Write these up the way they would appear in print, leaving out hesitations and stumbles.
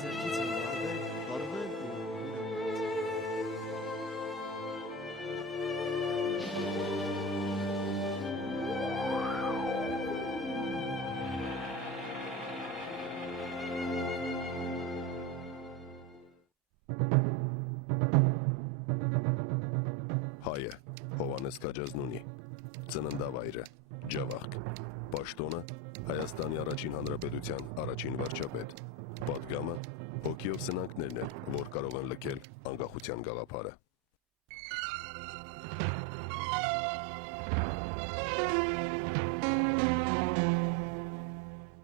ձեռքից են վարվել ու Հայը Հովհաննես Քաջազնունի, ծննդավայրը Ջավախք, պաշտոնը Հայաստանի Առաջին Հանրապետության առաջին վարչապետ, պատգամը հոգիով սնանկներն են, որ կարող են լքել անկախության գաղափարը։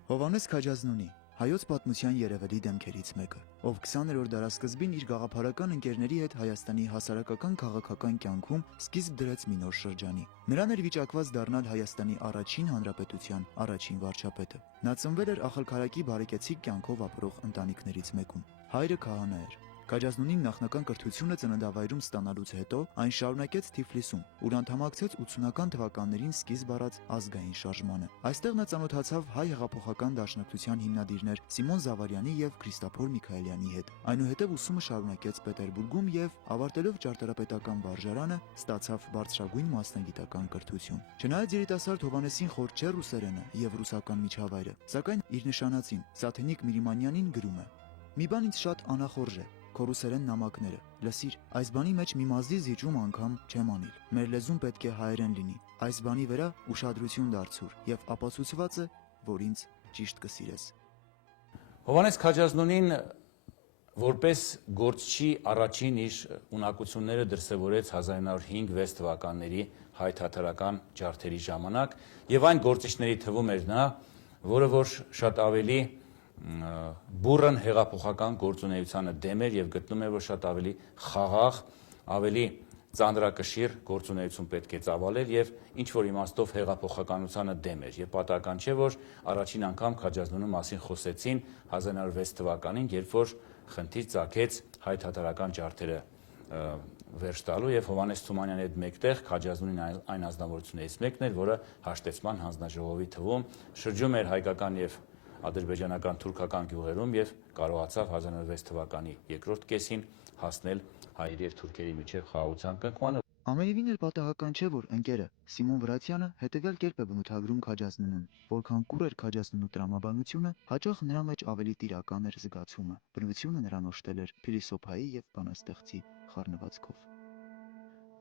Հովհաննես Քաջազնունի, հայոց պատմության երևելի դեմքերից մեկը, ով 20-րդ դարասկզբին իր գաղափարական ընկերների հետ Հայաստանի հասարակական քաղաքական կյանքում սկիզբ դրեց մի նոր շրջանի։ Նրան էր վիճակված դառնալ Հայաստանի առաջին հանրապետության առաջին վարչապետը։ Նա ծնվել էր ախալքարակի բարեկեցիկ կյանքով ապրող ընտանիքներից մեկում։ Հայրը քահանա էր։ Քաջազնունին նախնական կրթությունը ծննդավայրում ստանալուց հետո այն շարունակեց Թիֆլիսում, ուր անդամակցեց 80-ական թվականներին սկիզբ առած ազգային շարժմանը։ Այստեղ նա ծանոթացավ հայ հեղափոխական դաշնակցության հիմնադիրներ Սիմոն Զավարյանի եւ Քրիստափոր Միքայելյանի հետ։ Այնուհետև ուսումը շարունակեց Պետերբուրգում եւ ավարտելով ճարտարապետական վարժարանը ստացավ բարձրագույն մասնագիտական կրթություն։ Չնայած երիտասարդ Հովհաննեսին խոր չէ ռուսերենը եւ ռուսական միջավայրը, սակայն իր նշանածին Սաթենիկ Միրիմանյանին գրում է. «Մի բան ինձ շատ անախորժ է, քո ռուսերեն նամակները, լսիր, այս բանի մեջ մի մազդի զիջում անգամ չեմ անիլ, մեր լեզուն պետք է հայերեն լինի, այս բանի վրա ուշադրություն դարձուր եւ ապացուցված է, որ ինձ ճիշտ կսիրես»։ Հովհաննես Քաջազնունին որպես գործչի առաջին իր ունակությունները դրսևորեց 1905-6 թվականների հայ-թաթարական ջարդերի ժամանակ եւ այն գործիչների թվում էր նա, որը որ շատ ավելի բուրըն հեղափոխական գործունեությանը դեմ էր եւ գտնում էր, որ շատ ավելի խաղաղ, ավելի ծանրակշիռ գործունեություն պետք է ծավալել եւ ինչ որ իմաստով հեղափոխականությանը դեմ էր եւ պատահական չէ, որ առաջին անգամ Քաջազնունու մասին խոսեցին 1906 թվականին, երբ որ խնդիր ծագեց հայ-թաթարական ջարդերը վերջ տալու եւ Հովհաննես Թումանյանի հետ մեկտեղ Քաջազնունին այն ազնվորություններից մեկն էր, որը հաշտեցման հանձնաժողովի թվում շրջում էր հայկական եւ ադրբեջանական թուրքական գյուղերում եւ կարողացավ 1906 թվականի երկրորդ կեսին հասնել հայերի եւ թուրքերի միջև խաղաղության կնքմանը։ Ամենևին էլ պատահական չէ, որ ընկերը Սիմոն Վրացյանը հետևյալ կերպ է բնութագրում Քաջազնունուն. որքան կուր էր Քաջազնունու տրամաբանությունը, հաճախ նրա մեջ ավելի տիրական էր զգացումը։ Բնությունը նրան օժտել էր փիլիսոփայի եւ բանաստեղծի խառնվածքով։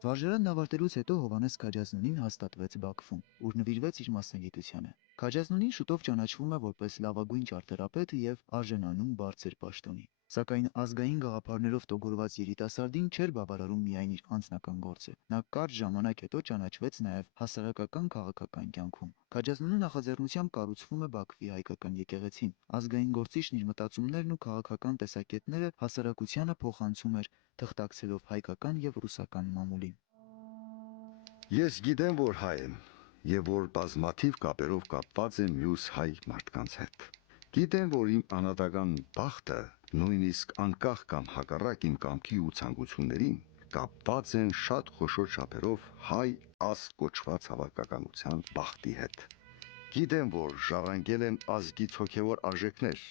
Վարժարանն ավարտելուց հետո Հովհաննես Քաջազնունին հաստատվեց Բաքվում, ուր նվիրվեց իր մասնագիտությանը։ Քաջազնունին շուտով ճանաչվում է որպես լավագույն ճարտարապետ եւ արժանանում բարձր պաշտոնի։ Սակայն ազգային գաղափարներով տոգորված երիտասարդին չէր բավարարում միայն իր անձնական գործը։ Նա կարճ ժամանակ հետո ճանաչվեց նաեւ հասարակական քաղաքական կյանքում։ Քաջազնունու նախաձեռնությամբ կառուցվում է Բաքվի հայկական եկեղեցին։ Ազգային գործիչն իր մտածումներն ու քաղաքական տեսակետները հասարակությանը փոխանցում էր, թղթակցելով հայկական եւ ռուսական մամուլին։ Ես գիտեմ, որ հայ եմ եւ որ բազմաթիվ կապերով կապված եմ մյուս հայ մարդկանց հետ։ Գիտեմ, որ իմ անհատական բախտը նույնիսկ անկախ կամ հակառակ իմ կամքի ու ցանկություններին կապված են շատ խոշոր չափերով հայ ազգ կոչված հավաքականության բախտի հետ։ Գիտեմ, որ ժառանգել եմ ազգից հոգևոր արժեքներ,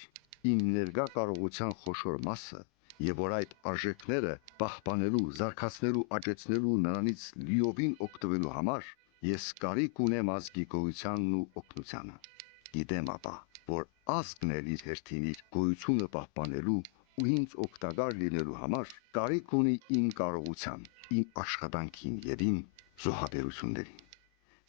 իմ ներկա կարողության խոշոր մասը, եւ որ այդ արժեքները պահպանելու, զարգացնելու, աճեցնելու, նրանից լիովին օգտվելու համար ես կարիք ունեմ ազգի գոյությանն ու օգնությանը։ Գիտեմ ապա, որ ազգն էլ իր հերթին իր գոյությունը պահպանելու ու ինձ օգտակար լինելու համար կարիք ունի իմ կարողության, իմ աշխատանքին եւ իմ զոհաբերություններին։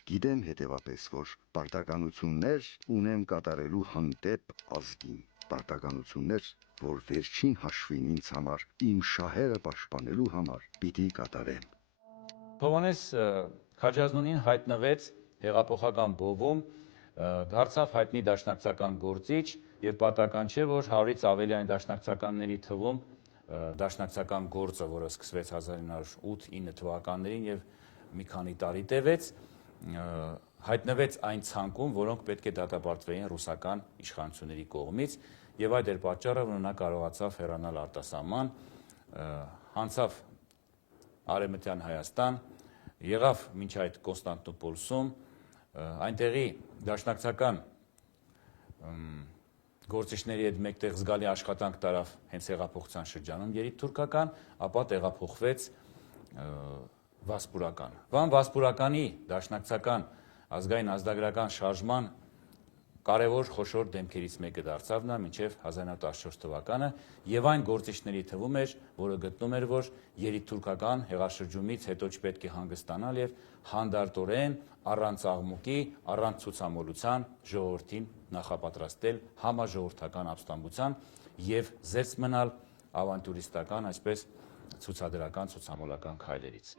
Գիտեմ հետեւապես, որ պարտականություններ ունեմ կատարելու հանդեպ ազգին, պարտականություններ, որ վերջին հաշվին ինձ համար իմ շահերը պաշտպանելու համար պիտի կատարեմ։ Հովհաննես Քաջազնունին հայտնվեց հեղափոխական բովում, դարձավ հայտնի դաշնակցական գործիչ եւ պատահական չէ, որ 100-ից ավելի այն դաշնակցականների թվում դաշնակցական գործը, որը սկսվեց 1908-9 թվականներին եւ մի քանի տարի տևեց, հայտնվեց այն ցանկում, որոնք պետք է դատապարտվեին ռուսական իշխանությունների կողմից եւ այդ էր պատճառը, որ նա կարողացավ հեռանալ արտասահման, հանցավ Արևմտյան Հայաստան, եղավ մինչ այդ Կոնստանտինոպոլսում, այնտեղի դաշնակցական գործիչների հետ մեկտեղ զգալի աշխատանք տարավ հենց հեղափոխության շրջանում երիտթուրքական, ապա տեղափոխվեց վասպուրական։ Վան վասպուրականի դաշնակցական ազգային ազդագրական շարժման կարևոր խոշոր դեմքերից մեկը դարձավ նա մինչև 1914 թվականը եւ այն գործիչների թվում էր, որը գտնում էր, որ երիտթուրքական հեղաշրջումից հետո չպետք է հանգստանալ եւ հանդարտորեն առանց աղմուկի, առանց ցուցամոլության ժողովրդին նախապատրաստել համաժողովրդական ապստամբության եւ զերծ մնալ ավանտյուրիստական, այսպես ցուցադրական ցուցամոլական քայլերից։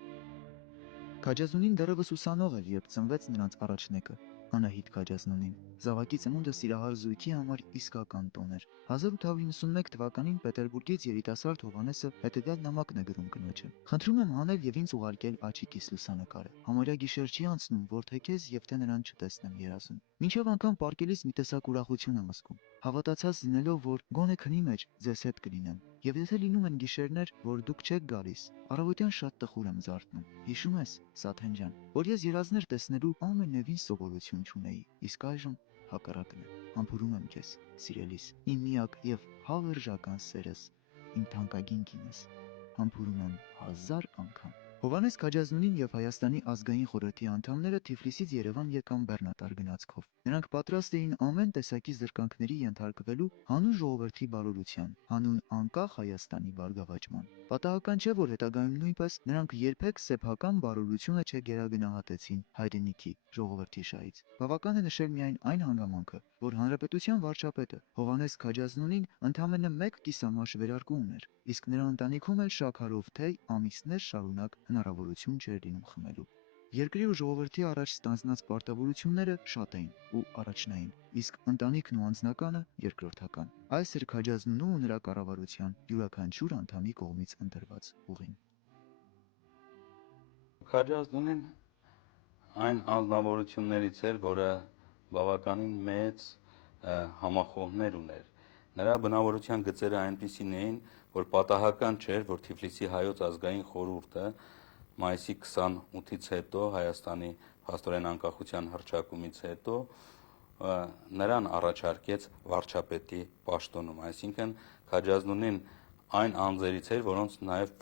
Քաջազնունին դեռևս ուսանող էր, երբ ծնվեց նրանց առաջնեկը՝ Անահիտ Քաջազնունին։ Զավակի ծնունդը սիրահար զույգի համար իսկական տոն էր։ 1891 թվականին Պետերբուրգից երիտասարդ Հովհաննեսը հետևյալ նամակն է գրում կնոջը. «Խնդրում եմ հանել եւ ինձ ուղարկել աչիկիս լուսանկարը։ Համարյա գիշեր չի անցնում, որ թե քեզ եւ թե նրան չտեսնեմ երազում։ Մինչև անգամ պարկելիս մի տեսակ ուրախություն եմ զգում, հավատացած լինելով, որ գոնե քնի մեջ ձեզ հետ կլինեմ։ Եվ եթե լինում են գիշերներ, որ դուք չեք գալիս, առավոտյան շատ տխուր եմ զարթնում։ Հիշում ես, Սաթեն ջան, որ ես երազներ տեսնելու ամենևին սովորություն չունեի, իսկ այժմ հակառակն է։ Համբուրում եմ քեզ, սիրելիս, իմ միակ եւ հավերժական սերս, իմ թանկագին կինս։ Համբուրում եմ 1000 անգամ»։ Հովհաննես Քաջազնունին եւ Հայաստանի ազգային խորհրդի անդամները Թիֆլիսից Երևան եկան բեռնատար գնացքով։ Նրանք պատրաստ էին ամեն տեսակի զրկանքների ենթարկվելու հանուն ժողովրդի բարօրության, հանուն անկախ Հայաստանի բարգավաճման։ Պատահական չէ, որ հետագայում նույնպես նրանք երբեք սեփական բարօրությունը չգերագնահատեցին հայրենիքի ժողովրդի շահից։ Բավական է նշել միայն այն հանգամանքը, որ հանրապետության վարչապետը Հովհաննես Քաջազնունին ընդամենը 1 կիսամաշ վերարկու ուներ, իսկ նրա ընտանիքում էլ շաքարով թեյ ամիսներ շարունակ հնարավորություն չէր լինում խմելու։ Երկրի ու ժողովրդի առաջ ստանձնած պարտավորությունները շատ էին ու առաջնային, իսկ ընտանիքն ու անձնականը երկրորդական։ Այս էր Քաջազնունու ու նրա կառավարության յուրաքանչյուր անդամի կողմից ընտրված ուղին։ Քաջազնունին այն անձնավորություններից էր, որը բավականին մեծ համախոհներ ուներ։ Նրա բնավորության գծերը այնպիսին էին, որ պատահական չէր, որ Թիֆլիսի հայոց ազգային խորհուրդը մայիսի 28-ից հետո Հայաստանի փաստորեն անկախության հռչակումից հետո նրան առաջարկեց վարչապետի պաշտոնում, այսինքն Քաջազնունին այն անձերից էր, որոնց նաև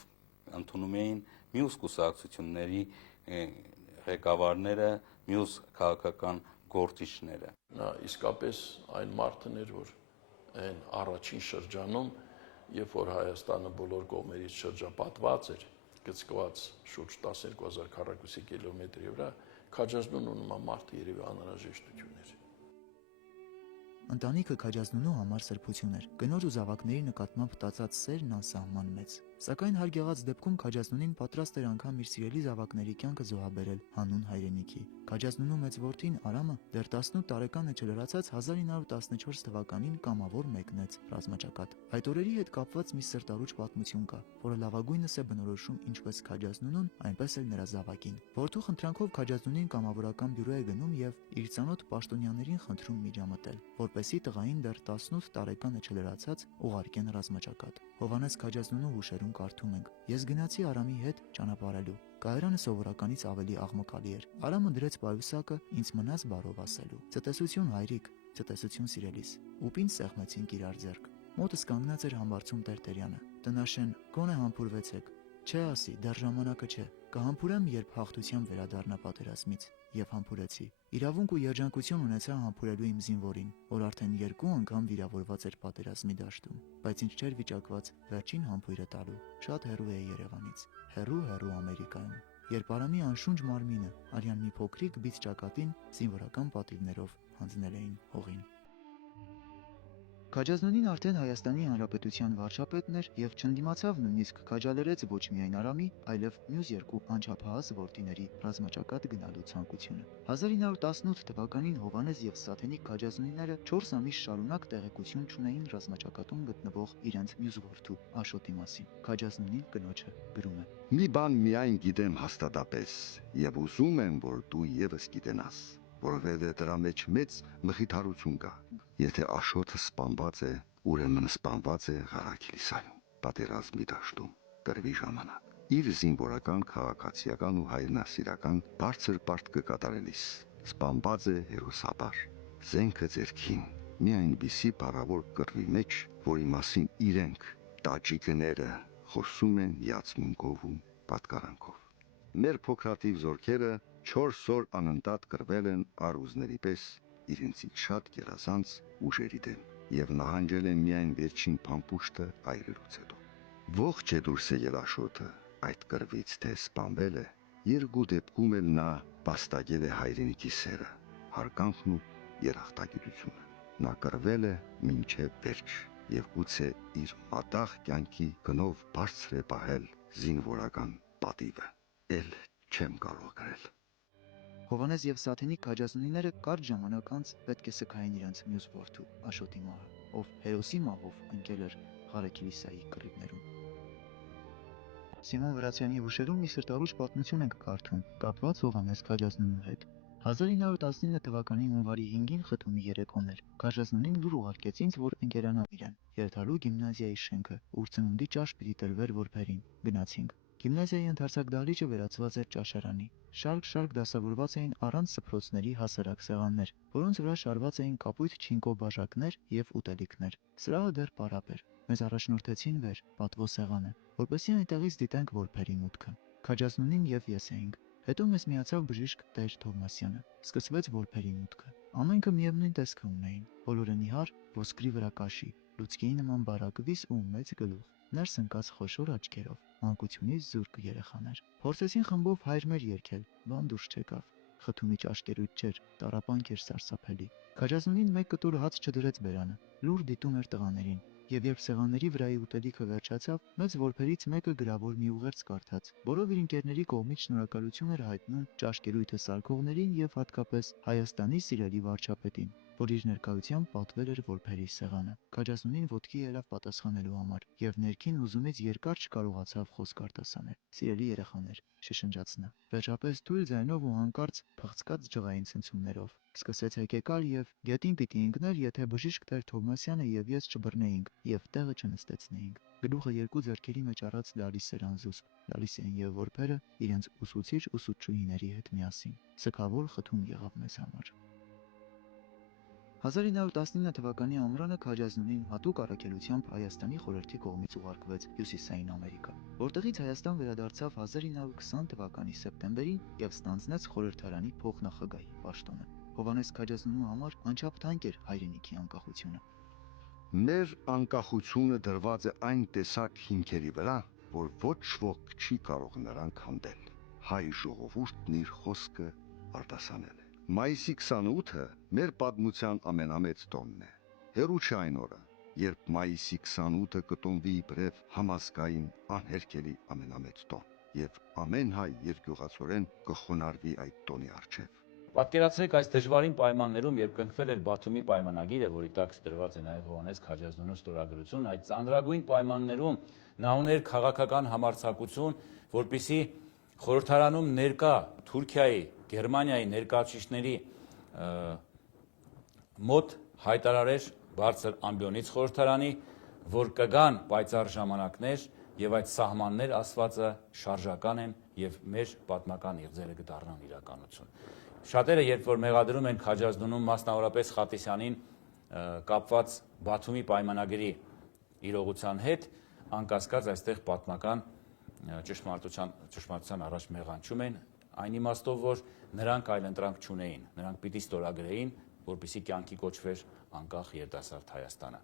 ընդունում էին մյուս կուսակցությունների ղեկավարները, մյուս քաղաքական գործիչները։ Նա իսկապես այն մարդն էր, որ այն առաջին շրջանում, երբ որ Հայաստանը բոլոր կողմերից շրջապատված էր, գծկված շուրջ 12000 քառակուսի կիլոմետրի վրա, Քաջազնունու նման մարդը երևի անհրաժեշտություն էր։ Ընտանիքը Քաջազնունու համար սրբություն էր։ Կնոջ ու զավակների նկատմամբ տածած սերն անսահման մեծ։ Սակայն հարգեղած դեպքում Քաջազնունին պատրաստ էր անգամ իր սիրելի զավակների կյանքը զոհաբերել հանուն հայրենիքի։ Քաջազնունու մեծ որդին Արամը դեռ 18 տարեկանը չլրացած 1914 թվականին կամավոր մեկնեց ռազմաճակատ։ Այդ օրերի հետ կապված մի սրտառուչ պատմություն կա, որը լավագույնս է բնորոշում ինչպես Քաջազնունուն, այնպես էլ նրա զավակին։ Որդու խնդրանքով Քաջազնունին կամավորական բյուրո է գնում եւ իր ծանոթ պաշտոնյաներին խնդրում միջամտել, որպեսզի տղային դեռ 18 տարեկանը չլրացած ուղարկեն ռազմաճակատ։ Հովհաննես Քաջազնունու հուշերում կարդում ենք. «Ես գնացի Արամի հետ ճանապարհելու։ Կայարանը սովորականից ավելի աղմկալի էր։ Արամը դրեց պայուսակը, ինձ մնաց բարով ասելու. «Ցտեսություն հայրիկ, ցտեսություն սիրելիս»։ Ուպին սեղմեցինք իրար ձեռք։ Մոտս կանգնած էր Համբարձում Տերտերյանը։ Տնաշեն, գոնե համբուրվեցեք։ Չէ ասի, դեռ ժամանակը չէ։ Կհամբուրեմ, երբ հաղթությամբ վերադառնա պատերազմից։ Եվ համբուրեցի։ Իրավունք ու երջանկություն ունեցա համբուրելու իմ զինվորին, որ արդեն 2 անգամ վիրավորված էր պատերազմի դաշտում, բայց ինձ չէր վիճակված վերջին համբույրը տալու։ Շատ հեռու է Երևանից, հեռու Ամերիկայում։ Երբ Արամի անշունչ մարմինը արյան մի փոքրիկ բիծ ճակատին զինվորական պատիվներով հանձնել էին հողին։ Քաջազնունին արդեն Հայաստանի Հանրապետության վարչապետն էր եւ չընդդիմացավ նույնիսկ քաջալերեց ոչ միայն Արամի, այլև մյուս 2 անչափահաս որդիների ռազմաճակատ գնալու ցանկությունը։ 1918 թվականին Հովհաննես եւ Սաթենիկ Քաջազնունիները 4 ամիս շարունակ տեղեկություն չունեին ռազմաճակատում գտնվող իրենց մյուս որդու Աշոտի մասին։ Քաջազնունին կնոջը գրում է. Մի բան միայն գիտեմ հաստատապես եւ ուզում եմ, որ դու եւս գիտենաս, որովհետեւ դրա մեջ մեծ մխիթարություն կա։ Եթե Աշոտը սպանված է, ուրեմն սպանված է Ղարաքիլիսայում, պատերազմի դաշտում, կռվի ժամանակ։ Իր զինվորական, քաղաքացիական ու հայրենասիրական բարձր պարտքը կատարելիս սպանված է հերոսաբար, զենքը ձեռքին, մի այնպիսի բարավոր կռվի մեջ, որի մասին իրենք տաճիկները խոսում են յացմունքով ու պատկարանքով։ Մեր փոքրաթիվ զորքերը 4 օր անընդհատ կռվել են արուզների պես իրենցից շատ գերազանց ուժերի դեմ եւ նահանջել են միայն վերջին փամփուշտը այրելուց հետո։ Ողջ է դուրս եկել Աշոտը այդ կռվից, թե սպանվել է, երկու դեպքում էլ նա վաստակել է հայրենիքի սերը, հարգանքն ու երախտագիտությունը։ Նա կռվել է մինչև վերջ եւ գուցե իր մատաղ կյանքի գնով բարձր է պահել զինվորական պատիվը։ Էլ չեմ կարող գրել։ Հովանես եւ Սաթենի քաջազնուները կարճ ժամանակ անց պետք է սքային իրենց մյուս որդու Աշոտի մահը, ով հերոսի մահով ընկել էր Ղարեքիլիսայի կռիվներում։ Սիմոն Վրացյանի հուշերում մի սրտարուճ պատմություն ենք կարդում, կապված Հովանես քաջազնունու հետ։ 1919 թվականի հունվարի 5-ին խթունի երեկոն էր։ Քաջազնունին լուր ուղարկեց ինձ, որ ընկերանամ իրեն։ Երթալու գիմնազիայի շենքը, ուր ծնունդի ճաշ պիտի տրվեր որբերին։ Գնացինք։ Գիմնազիայի ընդարձակ դահլիճը վերածված էր ճաշարանի։ Շարք դասավորված էին առանց սփռոցների հասարակ սեղաններ, որոնց վրա շարված էին կապույտ չինկո բաժակներ եւ ուտելիքներ։ Սրահը դեռ պարապ էր։ Մեզ առաջնորդեցին վեր, պատվո սեղանը, որպեսզի այնտեղից դիտենք որբերի մուտքը։ Քաջազնունին եւ ես էինք։ Հետո մեզ միացավ բժիշկ Տեր Թովմասյանը։ Սկսվեց որբերի մուտքը։ Ամենքը միևնույն տեսքը ունեին։ Բոլորը նիհար, ոսկրի վրա կաշի, լուցկիի նման բարակվիս ու մեծ գլուխ, ներս ընկած խոշոր աչքերով, մանկությունից զուրկ երեխաներ։ Փորձեցին խմբով հայր մեր երգել, բան դուրս չեկավ։ Խթունի ճաշկերույթ չէր, տառապանք էր սարսափելի։ Քաջազնունին մեկ կտոր հաց չդրեց բերանը, լուր դիտում էր տղաներին։ Եվ երբ սեղանների վրայի ուտելիքը վերջացավ, մեծ որբերից մեկը գրավոր մի ուղերձ կարդաց, որով իր ընկերների կողմից շնորհակալություն էր հայտնում ճաշկերույթը սարքողներին եւ հատկապես Հայաստանի սիրելի վարչապետին, որ իր ներկայությամբ պատվել էր որբերի սեղանը։ Քաջազնունին ոտքի ելավ պատասխանելու համար եւ ներքին ուզումից երկար չկարողացավ խոսք արտասանել։ Սիրելի երեխաներ, շշնջաց նա։ Վերջապես թույլ ձայնով ու հանկարծ փղծկած ջղային ցնցումներով սկսեց հեկեկալ եւ գետին պիտի ընկներ, եթե բժիշկ Տեր Թովմասյանը եւ ես չբռնեինք եւ տեղը չնստեցնեինք։ Գլուխը երկու ձեռքերի մեջ առած լալիս էր անզուսպ, լալիս էին եւ որբերը իրենց ուսուցիչ ուսուցչուհիների հետ միասին։ Սքավոր խթուն եղավ մեզ համար։ 1919 թվականի ամռանը Քաջազնունին հատուկ առաքելությամբ Հայաստանի խորհրդի կողմից ուղարկվեց Հյուսիսային Ամերիկա, որտեղից Հայաստան վերադարձավ 1920 թվականի սեպտեմբերին եւ ստանձնեց խորհրդարանի փոխնախագահի պաշտոնը։ Հովանես Քաջազնունու համար անչափ թանկ էր հայրենիքի անկախությունը։ Մեր անկախությունը դրված է այն տեսակ հիմքերի վրա, որ ոչ ոք չի կարող նրան քանդել։ Հայ ժողովուրդն իր խոսքը արտասանել է։ Մայիսի 28-ը մեր պատմության ամենամեծ տոնն է։ Հերու չէ այն օրը, երբ մայիսի 28-ը կտոնվի իբրև համազգային անհերքելի ամենամեծ տոն, եւ ամեն հայ երկյուղացորեն կխոնարհվի այդ տոնի առջև։ Պատկերացրեք այս դժվարին պայմաններում, երբ կնքվել էր Բաթումի պայմանագիրը, որի տակ դրված է նաև Հովանես Քաջազնունու ստորագրությունը, այդ ծանրագույն պայմաններում նա ուներ քաղաքական համարձակություն, որպիսի խորհրդարանում ներկա Թուրքիայի, Գերմանիայի ներկայացուցիչների մոտ հայտարարեր բարձր ամբիոնից խորհրդարանի, որ կգան պայծառ ժամանակներ եւ այդ սահմաններ ասվածը շարժական են եւ մեր պատմական իղձերը կդառնան իրականություն։ Շատերը, երբ որ մեղադրում են Քաջազնունուն, մասնավորապես Խատիսյանին կապված Բաթումի պայմանագրի իրողության հետ, անկասկած այստեղ պատմական ճշմարտության առաջ մեղանչում են, այն իմաստով, որ նրանք այլընտրանք չունեին, նրանք պիտի ստորագրեին, որպեսզի կյանքի կոչվեր անկախ երիտասարդ Հայաստանը։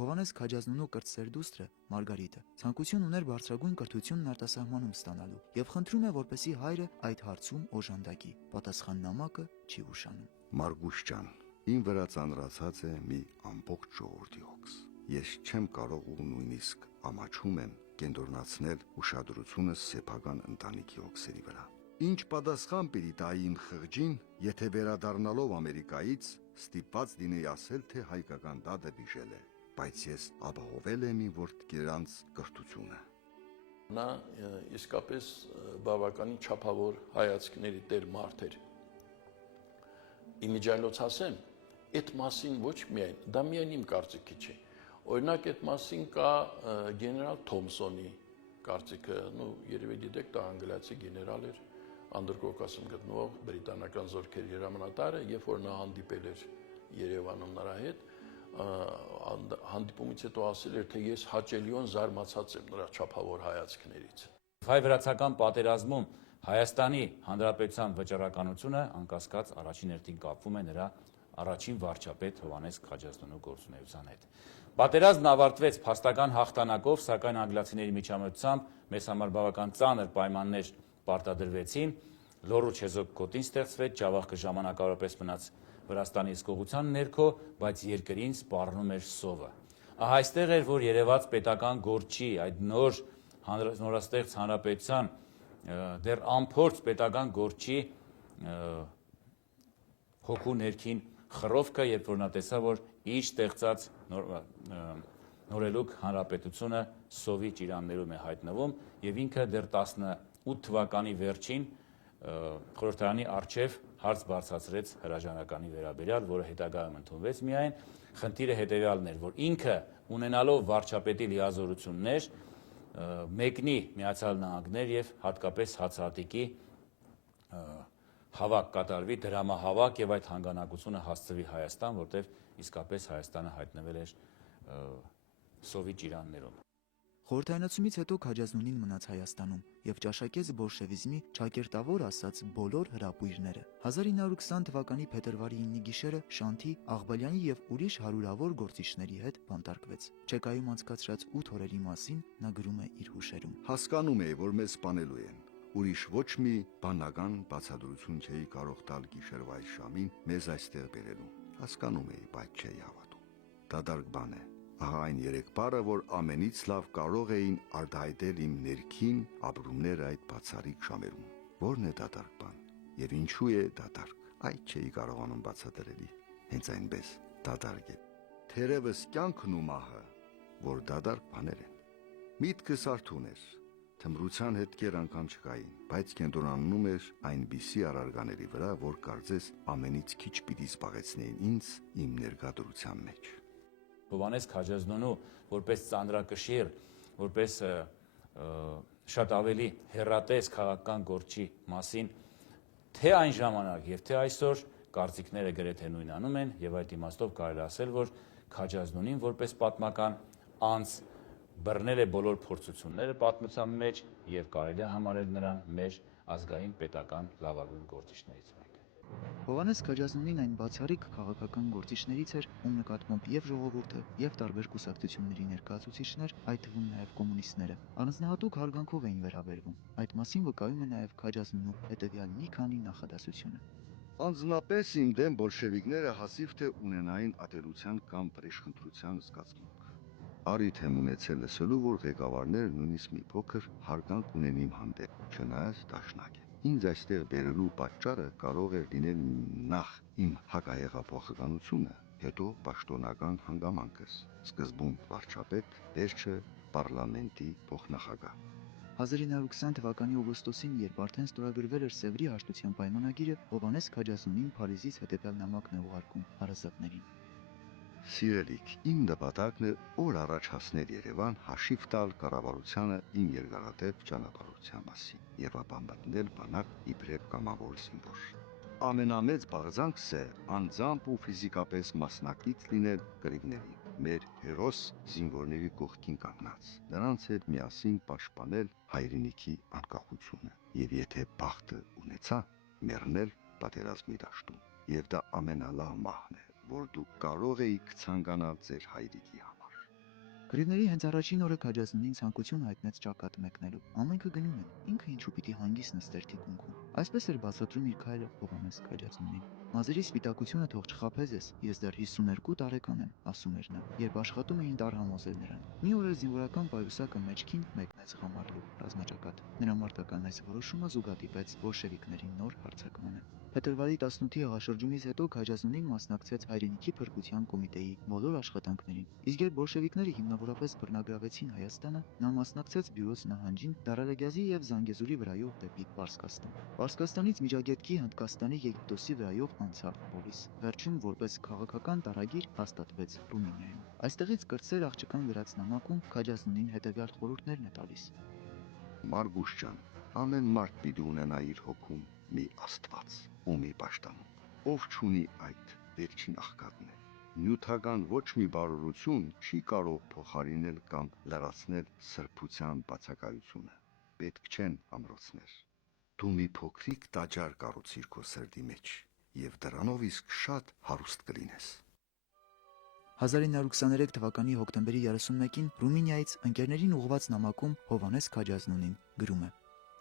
Հովանես Քաջազնունու կրտսեր դուստրը Մարգարիտը ցանկություն ուներ բարձրագույն կրթությունն արտասահմանում ստանալու եւ խնդրում է, որպեսզի հայրը այդ հարցում օժանդակի։ Պատասխան նամակը չի ուշանում։ Մարգուս ջան, ին վրա ծանրացած է մի ամբողջ ժողովրդի հոգս։ Ես չեմ կարող ու նույնիսկ ամաչում եմ կենտրոնացնել ուշադրությունը սեփական ընտանիքի հոգսերի վրա։ Ինչ պատասխան պիտի տայի իմ խղճին, եթե վերադառնալով Ամերիկայից ստիպված լինեի ասել, թե հայկական դատը վիժել է, բայց ես ապահովել եմ իմ որդիրանց կրթությունը։ Նա իսկապես բավականին չափավոր հայացքների տեր մարդ էր։ Իմիջայլոց ասեմ, այդ մասին ոչ միայն, դա միայն իմ կարծիքի չէ։ Օրինակ այդ մասին կա գեներալ Թոմսոնի կարծիքը, երևի գիտեք, դա անգլիացի գեներալ էր, Անդրկովկասում գտնվող բրիտանական զորքերի հրամանատարը, երբ որ նա հանդիպել էր Երևանում նրա հետ, հանդիպումից հետո ասել էր, թե ես հաճելիոն զարմացած եմ նրա չափավոր հայացքներից։ Հայ-վրացական պատերազմում Հայաստանի Հանրապետության վճռականությունը անկասկած առաջին հերթին կապվում է նրա առաջին վարչապետ Հովհաննես Քաջազնունու գործունեության հետ։ Պատերազմն ավարտվեց փաստական հաղթանակով, սակայն անգլիացիների միջամտությամբ մեզ համար բավական ծանր պայմաններ պարտադրվեցին, լոռու չեզոք գոտին ստեղծվեց, Ջավախքը ժամանակավորապես մնաց Վրաստանի հսկողության ներքո, բայց երկրին սպառնում էր սովը։ Ահա այստեղ էր, որ երևաց պետական գործի, այդ նորաստեղծ հանրապետության դեռ անփորձ պետական գործի հոգու ներքին խռովքը, երբ որ նա տեսավ, որ իր ստեղծած նորելուկ հանրապետությունը սովի ճիրաններում է հայտնվում եւ ինքը դեռ 18 թվականի վերջին խորհրդարանի արչեւ հարց բարձրացրեց հրաժարականի վերաբերյալ, որը հետագայում ընդունվեց միայն։ Խնդիրը հետեւյալն էր, որ ինքը ունենալով վարչապետի լիազորություններ մեկնի Միացյալ Նահանգներ եւ հատկապես հացահատիկի հավաք կատարվի, դրամահավաք եւ այդ հանգանակությունը հասցվի Հայաստան, որտեղ իսկապես Հայաստանը հայտնվել էր սովի ճիրաններում։ Խորհրդայնացումից հետո Քաջազնունին մնաց Հայաստանում եւ ճաշակեց բոլշևիզմի ճակերտավոր ասած բոլոր հրապույրները։ 1920 թվականի փետրվարի 9-ի գիշերը Շանթի, Աղբալյանի եւ ուրիշ հարյուրավոր գործիչների հետ բանտարկվեց։ Չեկայում անցկացրած 8 օրերի մասին նա գրում է իր հուշերում. Հասկանում էի, որ մեզ սպանելու են։ Ուրիշ ոչ մի բանական բացատրություն չէի կարող տալ գիշերվա այս ժամին մեզ այստեղ բերելու։ Հասկանում էի, բայց չէի հավատում։ Դատարկ բան է։ Ահա այն երեք բառը, որ ամենից լավ կարող էին արտահայտել իմ ներքին ապրումները այդ բացառիկ ժամերում։ Որն է դատարկ բան եւ ինչու է դատարկ։ Այդ չէի կարողանում բացատրելի։ Հենց այնպես դատարկ է։ Թերևս կյանքն ու մահը, որ դատարկ բաներ են։ Միտքս արթուն էր, թմրության հետքեր անգամ չկային, բայց կենտրոնանում էր այնպիսի առարգաների վրա, որ կարծես ամենից քիչ պիտի զբաղեցնեին ինձ իմ ներկայության մեջ։ Հովհաննես Քաջազնունու որպես ծանրակշիռ, որպես շատ ավելի հեռատես քաղաքական գործի մասին թե այն ժամանակ եւ թե այսօր կարծիքները գրեթե նույնանում են եւ այդ իմաստով կարելի ասել, որ Քաջազնունին որպես պատմական անձ բռնել է բոլոր փորձությունները պատմության մեջ եւ կարելի է համարել նրան մեր ազգային պետական լավագույն գործիչներից մեկը։ Հովհաննես Քաջազնունին այն բացառիկ քաղաքական գործիչներից էր, ում նկատմամբ եւ ժողովուրդը, եւ տարբեր կուսակցությունների ներկայացուցիչներ, այդ թվում նաեւ կոմունիստները, առանձնահատուկ հարգանքով էին վերաբերվում։ Այդ մասին վկայում է նաեւ Քաջազնունու հետեւյալ մի քանի նախադասությունը։ Անձնապես իմ դեմ բոլշևիկները հազիվ թե ունենային ատելության կամ վրեժխնդրության զգացմունք։ Արիթ եմ ունեցել լսելու, որ ղեկավարները նույնիսկ մի փոքր հարգանք ունեն իմ հանդեպ, չնայած դաշնակ են։ Ինձ այստեղ բերելու պատճառը կարող էր լինել նախ իմ հակահեղափոխականությունը, հետո պաշտոնական հանգամանքս, սկզբում վարչապետ, վերջը պարլամենտի փոխնախագահ։ 1920 թվականի օգոստոսին, երբ արդեն ստորագրվել էր Սևրի հաշտության պայմանագիրը, Հովհաննես Քաջազնունին Փարիզից հետևյալ նամակն է ուղարկում հարազատներին։ Սիրելիք, իմ նպատակն է օր առաջ հասնել Երևան հաշիվ տալ կառավարությանը իմ երկարատև ճանապարհության մասին եւ ապա մտնել բանակ իբրև կամավոր զինվոր։ Ամենամեծ բաղձանքս է անձամբ ու ֆիզիկապես մասնակից լինել կռիվներին, մեր հերոս զինվորների կողքին կանգնած, նրանց հետ միասին պաշտպանել հայրենիքի անկախությունը եւ եթե բախտը ունեցա, մեռնել պատերազմի դաշտում։ Եվ դա ամենալավ մահն է, որ դուք կարող էիք ցանկանալ ձեր հայրիկի համար։ Կռիվների հենց առաջին օրը Քաջազնունին ցանկություն հայտնեց ճակատ մեկնելու։ Ամենքը գնում են, ինքը ինչու պիտի հանգիստ նստեր թիկունքում։ Այսպես էր բացատրում իր քայլը Հովհաննես Քաջազնունին։ Մազերի սպիտակությունը թող չխաբես ես, ես դեռ 52 տարեկան եմ, ասում էր նա, երբ աշխատում էին տար համոզել նրան։ Մի օր էլ զինվորական պայուսակը մեջքին մեկնեց խամարելու ռազմաճակատ։ Նրա մարտական այս որոշումը զուգադիպեց բոլշևիկների նոր հարձակմանը։ Փետրվարի 18-ի հեղաշրջումից հետո Քաջազնունին մասնակցեց հայրենիքի փրկության կոմիտեի բոլոր աշխատանքներին։ Իսկ երբ բոլշևիկները հիմնավորապես բռնագրավեցին Հայաստանը, նա մասնակցեց Բյուրոս նահանջին Դարարագյազի եւ Զանգեզուրի վրայով դեպի Պարսկաստան։ Պարսկաստանից Միջագետքի, Հնդկաստանի, Եգիպտոսի վրայով անցավ Պոլիս։ Վերջում որպես քաղաքական տարագիր հաստատվեց Ռումինիայում։ Այստեղից կրտսեր աղջկան գրած նամակում Քաջազնունին հետևյալ խորհուրդներն է տալիս. Մարգուս ջան, ամեն մարդ պիտի ունենա իր հոգում մի աստված ու մի պաշտամուն, ով չունի այդ վերջին աղքատն է։ Նյութական ոչ մի բարօրություն չի կարող փոխարինել կամ լրացնել սրբության բացակայությունը։ Պետք չեն ամրոցներ։ Դու մի փոքրիկ տաճար կառուցիր քո սրտի մեջ, եւ դրանով իսկ շատ հարուստ կլինես։ 1923 թվականի հոկտեմբերի 31-ին Ռումինիայից ընկերներին ուղղված նամակում Հովհաննես Քաջազնունին գրում է.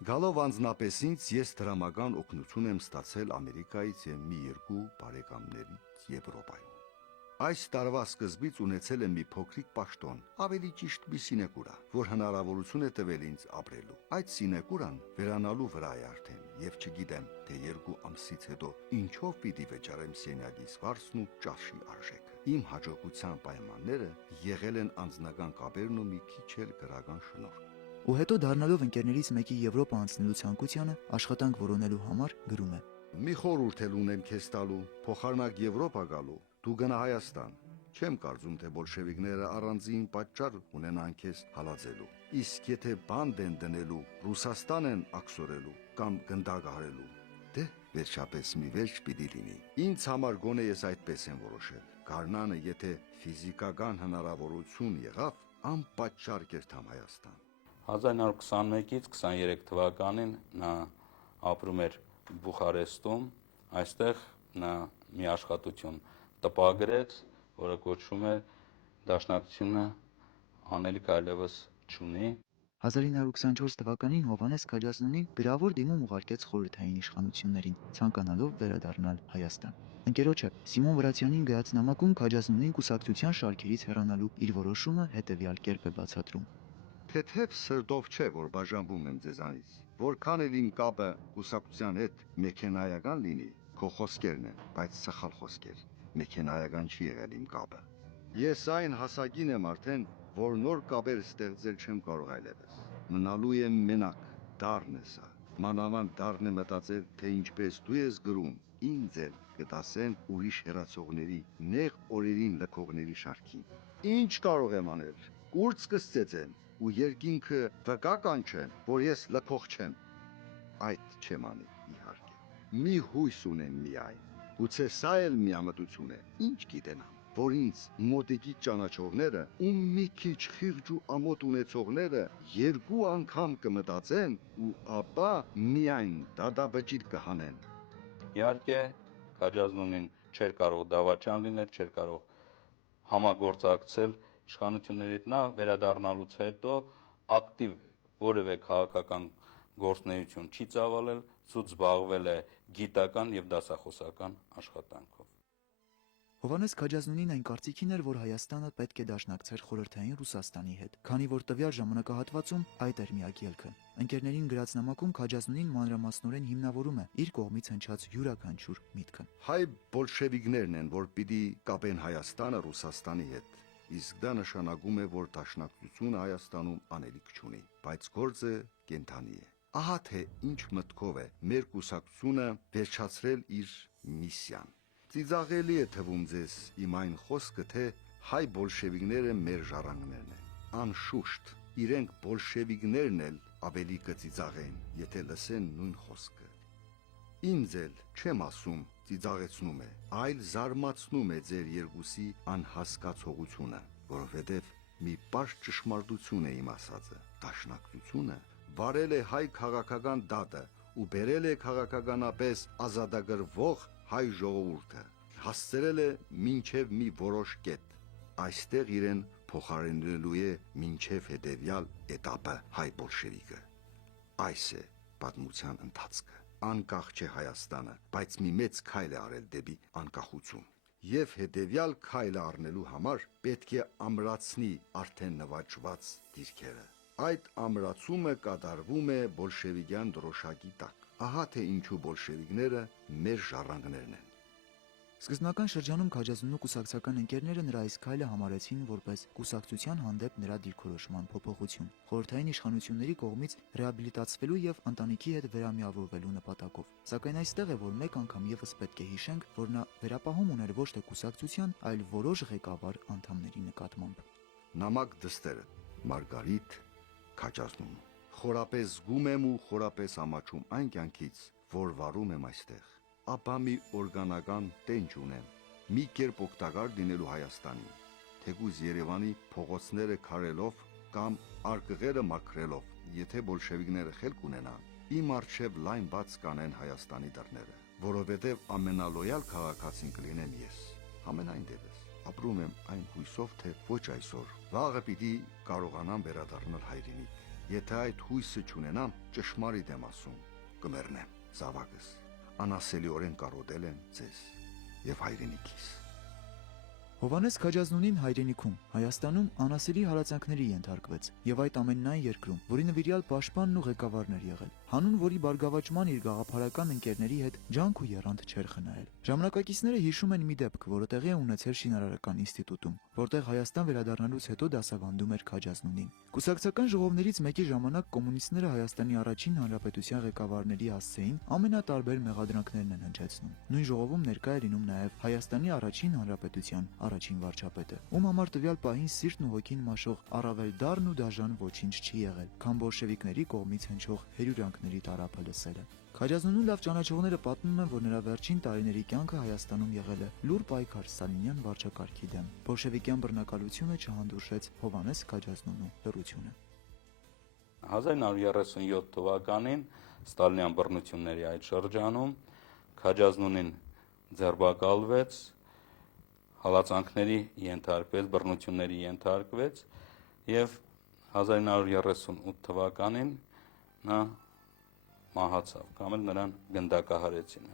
Գալով անձնապես ինձ ես դրամական օգնություն եմ ստացել Ամերիկայից եւ մի երկու բարեկամներից Եվրոպայում։ Այս տարվա սկզբից ունեցել եմ մի փոքրիկ պաշտոն, ավելի ճիշտ մի սինեկուրա, որ հնարավորություն է տվել ինձ ապրելու։ Այդ սինեկուրան վերանալու վրա է արդեն, եւ չգիտեմ, թե 2 ամսից հետո ինչով պիտի վճարեմ սենյակիս վարձն ու ճաշի արժեքը։ Իմ հաջողության պայմանները եղել են անձնական կապերն ու մի քիչ էլ գրական շնորհք։ Ու հետո դառնալով ընկերներից մեկի Եվրոպա անցնելու ցանկությանը աշխատանք որոնելու համար գրում է. Մի խորհուրդ էլ ունեմ քեզ տալու, փոխարինակ Եվրոպա գալու, դու գնա Հայաստան։ Չեմ կարծում, թե բոլշևիկները առանձին պատճառ ունենան քեզ հալածելու։ Իսկ եթե բանդ են դնելու, Ռուսաստան են աքսորելու կամ գնդակահարելու, դե վերջապես մի վերջ պիտի լինի։ Ինձ համար գոնե ես այդպես եմ որոշել։ Գարնանը, եթե ֆիզիկական հնարավորություն եղավ, անպատճառ կերտամ Հայաստան։ 1921-ից 23 թվականին նա ապրում էր Բուխարեստում, այստեղ նա մի աշխատություն տպագրեց, որը կոչվում է Դաշնակցությունը անելիք այլևս չունի։ 1924 թվականին Հովհաննես Քաջազնունին գրավոր դիմում ուղարկեց խորհրդային իշխանություններին, ցանկանալով վերադառնալ Հայաստան։ Ընկերոջը Սիմոն Վրացյանին գրած նամակում Քաջազնունին կուսակցության շարքերից հեռանալու իր որոշումը հետևյալ կերպ է բացատրում. Թեթև սրտով չէ, որ բաժանվում եմ ձեզանից, որքան էլ իմ կապը կուսակցության հետ մեքենայական լինի, քո խոսքերն են, բայց սխալ խոսքեր, մեքենայական չի եղել իմ կապը։ Ես այն հասակին եմ արդեն, որ նոր կապեր ստեղծել չեմ կարող այլևս։ Մնալու եմ մենակ, դառն է սա։ Մանավանդ դառն է մտածել, թե ինչպես դու ես գրում, ինձ էլ կտասեն ուրիշ հեռացողների, նեղ օրերին լքողների շարքին։ Ինչ կարող եմ անել։ Կուրծ կսծեցեմ ու երկինքը վկա կանչեմ, որ ես լքող չեմ։ Այդ չեմ անի, իհարկե։ Մի հույս ունեմ միայն։ Գուցե սա էլ միամտություն է, ինչ գիտենամ, որ ինձ մոտիկի ճանաչողները ու մի քիչ խիղճ ու ամոթ ունեցողները 2 անգամ կմտածեն ու ապա միայն դադաբջիջ կհանեն։ Իհարկե, Քաջազնունին չէր կարող դավաճան լինել, չէր կարող համագործակցել իշխանությունների հետ։ Նա վերադառնալուց հետո ակտիվ որևէ քաղաքական գործունեություն չի ծավալել, ցույց զբաղվել է գիտական եւ դասախոսական աշխատանքով։ Հովհաննես Քաջազնունին այն կարծիքին էր, որ Հայաստանը պետք է դաշնակցեր խորհրդային Ռուսաստանի հետ, քանի որ տվյալ ժամանակահատվածում այդ էր միակ ելքը։ Ընկերներին գրած նամակում Քաջազնունին մանրամասնորեն հիմնավորում է իր կողմից հնչած յուրաքանչյուր միտքը։ Հայ բոլշևիկներն են, որ պիտի կապեն Հայաստանը Ռուսաստանի հետ։ Իսկ դա նշանակում է, որ դաշնակցությունը Հայաստանում անելիք չունի, բայց գործը կենթանի է։ Ահա թե ինչ մտքով է մեր կուսակցությունը վերջացրել իր միսիան։ Ծիծաղելի է թվում ձեզ իմ այն խոսքը, թե հայ բոլշևիկները մեր ժառանգներն են։ Անշուշտ, իրենք բոլշևիկներն էլ ավելի կծիծաղեն, եթե լսեն նույն խոսքը։ Ինձ էլ չեմ ասում ծիծաղեցնում է, այլ զարմացնում է ձեր երկուսի անհասկացողությունը, որովհետև մի պարզ ճշմարտություն է իմ ասածը։ Դաշնակցությունը վարել է հայ քաղաքական դատը ու բերել է քաղաքականապես ազատագրվող հայ ժողովուրդը, հասցրել է մինչև մի որոշ կետ։ Այստեղ իրեն փոխարինելու է մինչև հետևյալ էտապը հայ բոլշևիկը։ Այս է պատմության ընթացքը։ Անկախ չէ Հայաստանը, բայց մի մեծ քայլ է արել դեպի անկախություն։ Եվ հետևյալ քայլը առնելու համար պետք է ամրացնի արդեն նվաճված դիրքերը։ Այդ ամրացումը կատարվում է բոլշևիկյան դրոշակի տակ։ Ահա թե ինչու բոլշևիկները մեր ժառանգներն են։ Սկզբնական շրջանում Քաջազնունու կուսակցական ընկերները նրա այս քայլը համարեցին որպես կուսակցության հանդեպ նրա դիրքորոշման փոփոխություն, խորհրդային իշխանությունների կողմից ռեաբիլիտացվելու եւ ընտանիքի հետ վերամիավորվելու նպատակով։ Սակայն այստեղ է, որ մեկ անգամ եւս պետք է հիշենք, որ նա վերապահում ուներ ոչ թե կուսակցության, այլ որոշ ղեկավար անդամների նկատմամբ։ Նամակ դստերը Մարգարիտ Քաջազնուն։ Խորապես զգում եմ ու խորապես ամաչում այն կյանքից, որ վարում եմ այստեղ։ Ապա մի օրգանական տենչ ունեմ, մի կերպ օգտակար լինելու Հայաստանին, թեկուզ Երևանի փողոցները քարելով կամ արկղերը մաքրելով, եթե բոլշևիկները խելք ունենան, իմ առջև լայն բաց կանեն Հայաստանի դռները, որովհետև ամենալոյալ քաղաքացին կլինեմ ես։ Համենայն դեպս ապրում եմ այն հույսով, թե ոչ այսօր, վաղը պիտի կարողանամ վերադառնալ հայրենիք։ Եթե այդ հույսը չունենամ, ճշմարիտ եմ ասում, կմեռնեմ, զավակս, անասելիորեն կարոտել եմ ձեզ եւ հայրենիքիս։ Հովհաննես Քաջազնունին հայրենիքում Հայաստանում անասելի հալածանքների ենթարկվեց եւ այդ ամենն այն երկրում, որի նվիրյալ պաշտպանն ու ղեկավարն էր եղել, հանուն որի բարգավաճման իր գաղափարական ընկերների հետ ջանք ու եռանդ չէր խնայել։ Ժամանակակիցները հիշում են մի դեպք, որը տեղի է ունեցել Շինարարական ինստիտուտում, որտեղ Հայաստան վերադառնալուց հետո դասավանդում էր Քաջազնունին։ Կուսակցական ժողովներից մեկի ժամանակ կոմունիստները Հայաստանի առաջին հանրապետության ղեկավարների հասցեին ամենատարբեր մեղադրանքներն են հնչեցնում։ Նույն ժողովում ներկա է լինում նաեւ Հայաստանի առաջին հանրապետության առաջին վարչապետը, ում համար տվյալ պահին սիրտն ու հոգին մաշող առավել դառն ու դաժան ոչինչ չի եղել, քան բոլշևիկների կողմից հնչող հերյուրանքների տարափը լսելը։ Քաջազնունու լավ ճանաչողները պատմում են, որ նրա վերջին տարիների կյանքը Հայաստանում եղել է լուր պայքար ստալինյան վարչակարգի դեմ։ Բոլշևիկյան բռնակալությունը չհանդուրժեց Հովհաննես Քաջազնունու լռությունը։ 1937 թվականին Ստալինյան բռնությունների այդ շրջանում Քաջազնունին ձերբակալվեց, հալածանքների ենթարկվեց, բռնությունների ենթարկվեց եւ 1938 թվականին նա մահացավ, կամ էլ նրան գնդակահարեցին։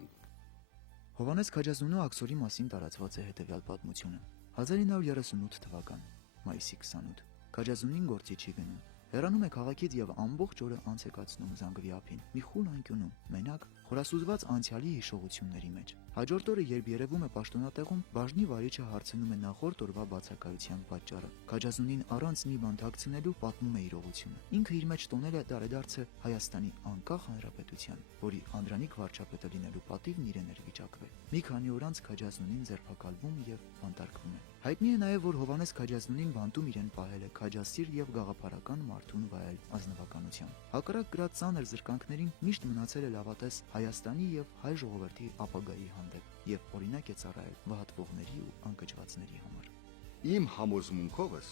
Հովհաննես Քաջազնունու աքսորի մասին տարածված է հետևյալ պատմությունը։ 1938 թվական, մայիսի 28, Քաջազնունին գործի չի գնում։ Հեռանում է քաղաքից եւ ամբողջ օրը անց է կացնում զանգվի ափին, մի խուլ անկյունում, մենակ, խորասուզված անցյալի հիշողությունների մեջ։ Հաջորդ օրը, երբ երևում է պաշտոնատեղում, բաժնի վարիչը հարցնում է նախորդ օրվա բացակայության պատճառը։ Քաջազնունին առանց մի բան թաքցնելու պատմում է իրողությունը։ Ինքը իր մեջ տոնել է տարեդարձը Հայաստանի անկախ հանրապետության, որի անդրանիկ վարչապետը լինելու պատիվն իրեն էր վիճակվել։ Մի քանի օր անց Քաջազնունին ձերբակալվում եւ բանտարկվում է։ Հայտնի է նաեւ, որ Հովհաննես Քաջազնունին բանտում իրեն պահել է քաջասիր եւ գաղափարական մարդուն վայել ազնվականությամբ։ Հակառակ գրած ծանր զրկանքներին միշտ մնացել է լավատես Հայաստանի եւ հայ ժողովրդի ապագայի հանդեպ եւ օրինակ է ծառայել վհատվողների ու անկճվածների համար։ Իմ համոզմունքովս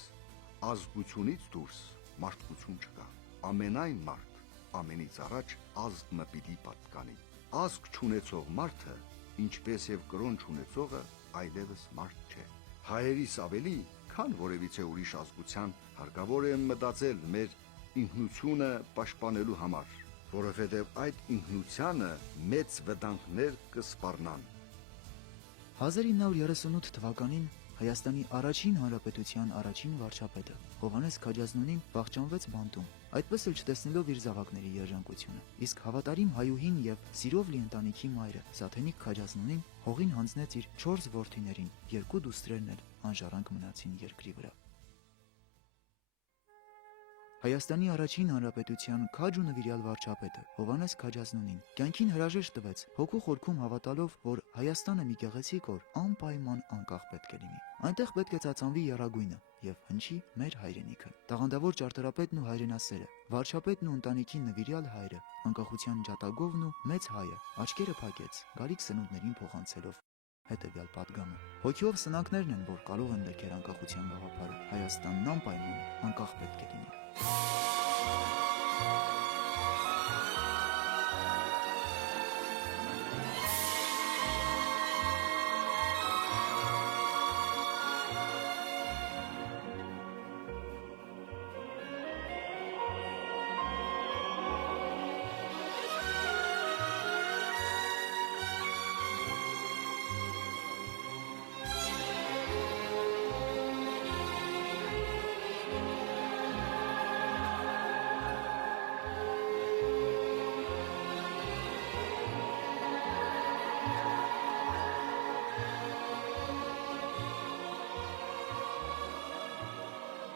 ազգությունից դուրս մարդկություն չկա։ Ամենայն մարդ, ամենից առաջ ազգը պիտի պատկանի։ Ազգ չունեցող մարդը, ինչպես եւ կրոն չունեցողը, այլևս մարդ չէ։ Հայերիս ավելի, քան որևիցե ուրիշ ազգության հարկավոր է մտածել մեր ինքնությունը պաշտպանելու համար, որովհետև այդ ինքնությանը մեծ վտանգներ կսպառնան։ 1938 թվականին Հայաստանի առաջին հանրապետության առաջին վարչապետը Հովհաննես Քաջազնունին վախճանվեց բանտում, այդպես էլ չտեսնելով իր զավակների երջանկությունը։ Իսկ հավատարիմ հայուհին եւ սիրով լի ընտանիքի մայրը Սաթենիկ Քաջազնունին հողին հանձնեց իր 4 որդիներին, 2 դուստրերն էլ անժառանգ մնացին երկրի վրա։ Հայաստանի առաջին հանրապետության քաջ ու նվիրյալ վարչապետը Հովհաննես Քաջազնունին կյանքին հրաժեշտ տվեց, հոգու խորքում հավատալով, որ Հայաստանը մի գեղեցիկ օր անպայման անկախ պետք է լինի։ Այնտեղ պետք է ծածանվի եռագույնը եւ հնչի մեր հայրենիքը։ Տաղանդավոր ճարտարապետն ու հայրենասերը, վարչապետն ու ընտանիքի նվիրյալ հայրը, անկախության ջատագովն ու մեծ հայը աչքերը փակեց, գալիք սնունդներին փոխանցելով հետևյալ պատգամը։ Հոգիով սնանքներն են, որ կարող են լքել անկախության գաղափարը։ Հայաստանն անպայման անկախ պետք է լինի։